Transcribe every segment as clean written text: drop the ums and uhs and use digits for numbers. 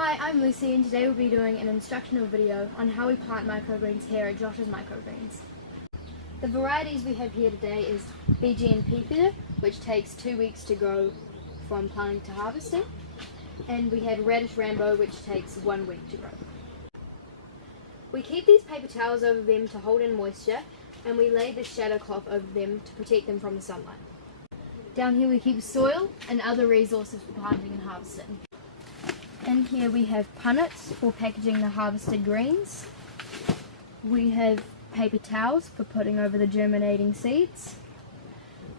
Hi, I'm Lucy and today we'll be doing an instructional video on how we plant microgreens here at Josh's Microgreens. The varieties we have here today is BG and Pea, which takes 2 weeks to grow from planting to harvesting, and we have Radish Rambo, which takes 1 week to grow. We keep these paper towels over them to hold in moisture, and we lay the shadow cloth over them to protect them from the sunlight. Down here we keep soil and other resources for planting and harvesting. In here we have punnets for packaging the harvested greens. We have paper towels for putting over the germinating seeds.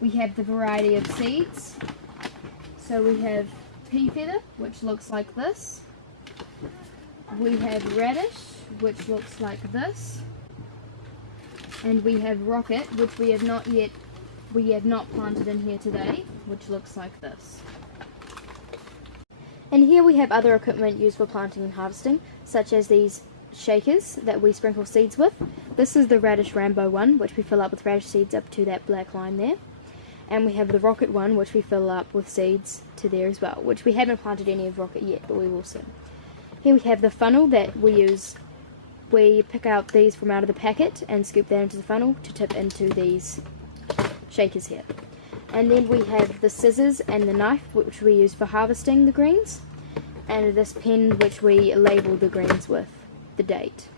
We have the variety of seeds. So we have pea feather, which looks like this. We have radish, which looks like this. And we have rocket, which we have not planted in here today, which looks like this. And here we have other equipment used for planting and harvesting, such as these shakers that we sprinkle seeds with. This is the Radish Rambo one, which we fill up with radish seeds up to that black line there. And we have the rocket one, which we fill up with seeds to there as well, which we haven't planted any of rocket yet, but we will soon. Here we have the funnel that we use. We pick out these from out of the packet and scoop that into the funnel to tip into these shakers here. And then we have the scissors and the knife, which we use for harvesting the greens, and this pen which we label the greens with the date.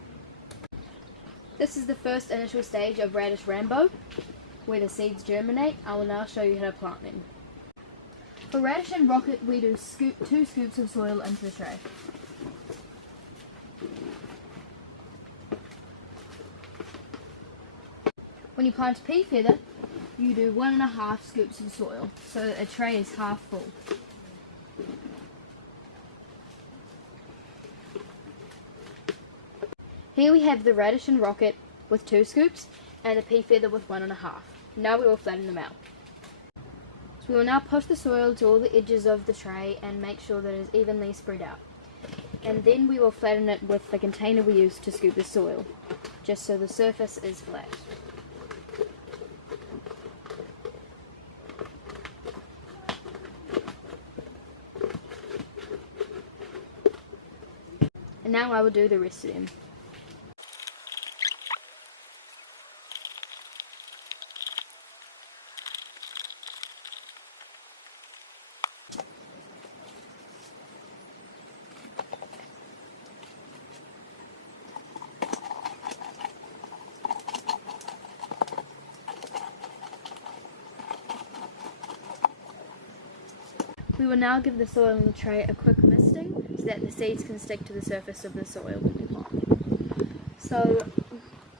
This is the first initial stage of Radish Rambo, where the seeds germinate. I will now show you how to plant them. For radish and rocket, we do 2 scoops of soil into the tray. When you plant pea feather, you do 1.5 scoops of soil, so a tray is half full. Here we have the radish and rocket with 2 scoops, and the pea feather with 1.5. Now we will flatten them out. So we will now push the soil to all the edges of the tray and make sure that it is evenly spread out. And then we will flatten it with the container we used to scoop the soil, just so the surface is flat. And now I will do the rest of them. We will now give the soil in the tray a quick misting so that the seeds can stick to the surface of the soil when we plant. So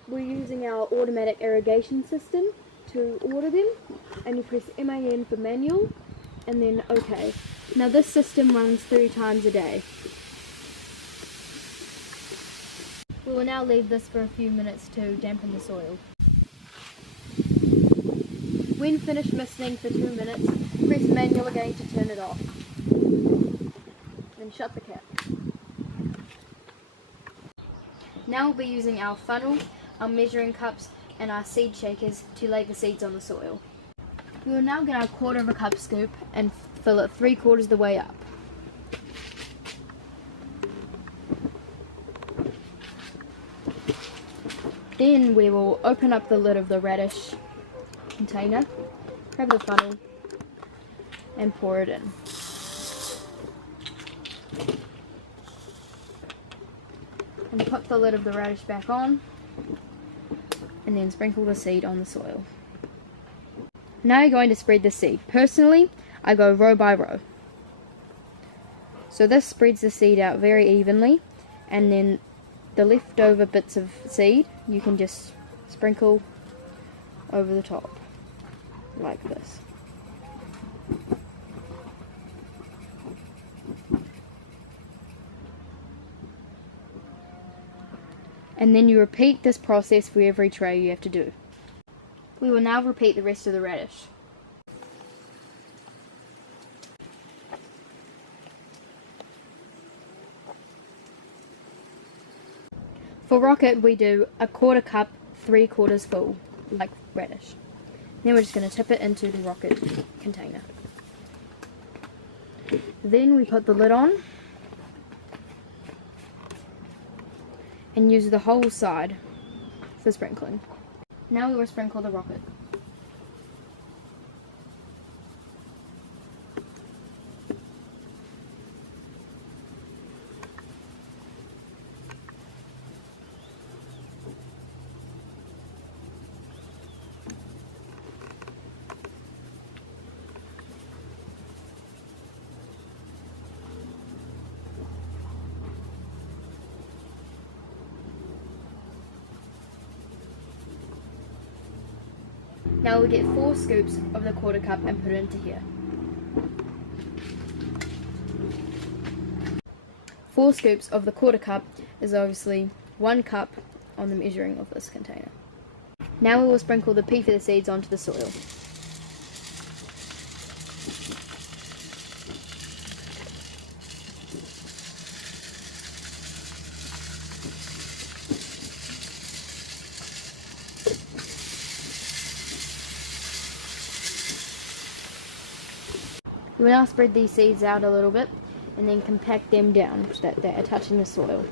we're using our automatic irrigation system to water them, and you press MAN for manual and then OK. Now this system runs 3 times a day. We will now leave this for a few minutes to dampen the soil. When finished misting for 2 minutes, press manual again to turn it off. Then shut the cap. Now we'll be using our funnel, our measuring cups and our seed shakers to lay the seeds on the soil. We will now get our 1/4 cup scoop and fill it 3/4 the way up. Then we will open up the lid of the radish container, grab the funnel and pour it in. And put the lid of the radish back on and then sprinkle the seed on the soil. Now you're going to spread the seed. Personally, I go row by row. So this spreads the seed out very evenly, and then the leftover bits of seed you can just sprinkle over the top like this. And then you repeat this process for every tray you have to do. We will now repeat the rest of the radish. For rocket we do 1/4 cup 3/4 full, like radish. Then we're just going to tip it into the rocket container. Then we put the lid on and use the whole side for sprinkling. Now we will sprinkle the rocket. Now we'll get 4 scoops of the quarter cup and put it into here. 4 scoops of the quarter cup is obviously 1 cup on the measuring of this container. Now we will sprinkle the pea feather seeds onto the soil. We will now spread these seeds out a little bit and then compact them down so that they are touching the soil.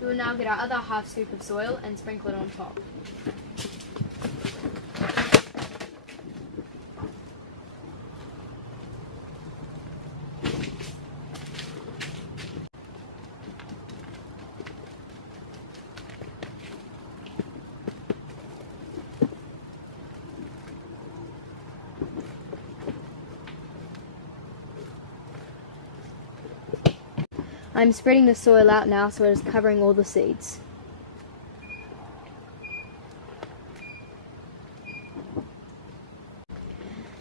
We will now get our other half scoop of soil and sprinkle it on top. I'm spreading the soil out now so it is covering all the seeds.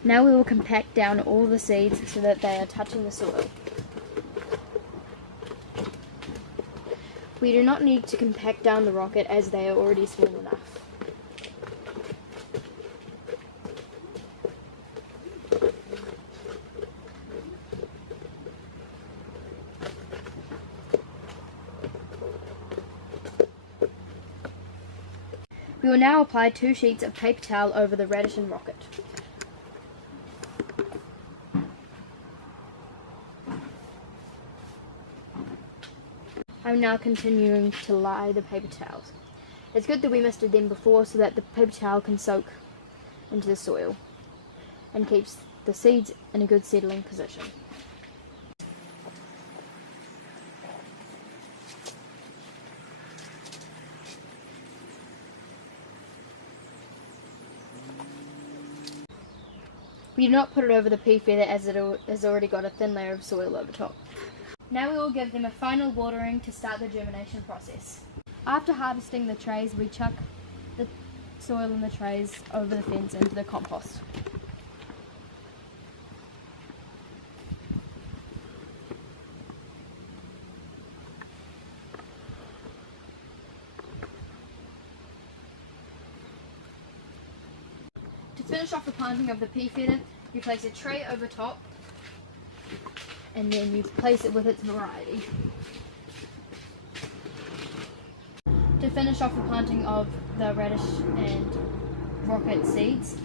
Now we will compact down all the seeds so that they are touching the soil. We do not need to compact down the rocket as they are already small enough. We will now apply 2 sheets of paper towel over the radish and rocket. I'm now continuing to lie the paper towels. It's good that we misted them before so that the paper towel can soak into the soil and keeps the seeds in a good settling position. We do not put it over the pea feather as it has already got a thin layer of soil over top. Now we will give them a final watering to start the germination process. After harvesting the trays, we chuck the soil in the trays over the fence into the compost. To finish off the planting of the pea feather, you place a tray over top and then you place it with its variety. To finish off the planting of the radish and rocket seeds,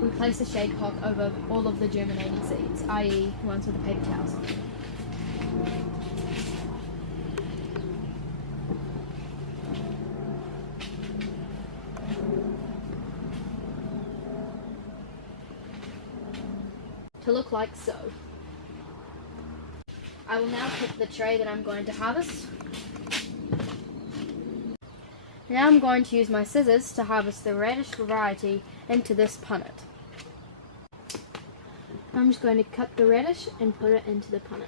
we place a shade cloth over all of the germinating seeds, i.e. ones with the paper towels on. To look like so. I will now pick the tray that I'm going to harvest. Now I'm going to use my scissors to harvest the radish variety into this punnet. I'm just going to cut the radish and put it into the punnet.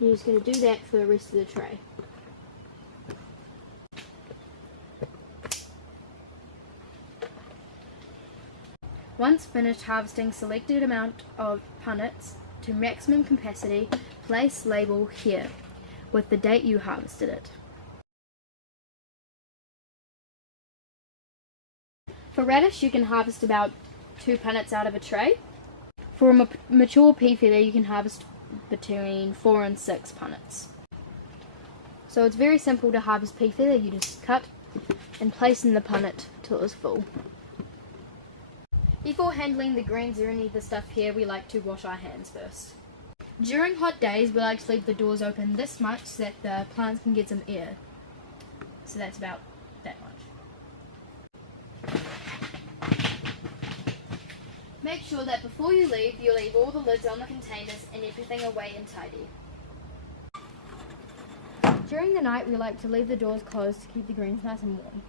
You're just going to do that for the rest of the tray. Once finished harvesting selected amount of punnets to maximum capacity, place label here with the date you harvested it. For radish, you can harvest about 2 punnets out of a tray. For a mature pea feather, you can harvest between 4 and 6 punnets. So it's very simple to harvest pea feather. You just cut and place in the punnet till it's full. Before handling the greens or any of the stuff here, we like to wash our hands first. During hot days, we like to leave the doors open this much so that the plants can get some air. So that's about that much. Make sure that before you leave all the lids on the containers and everything away and tidy. During the night, we like to leave the doors closed to keep the greens nice and warm.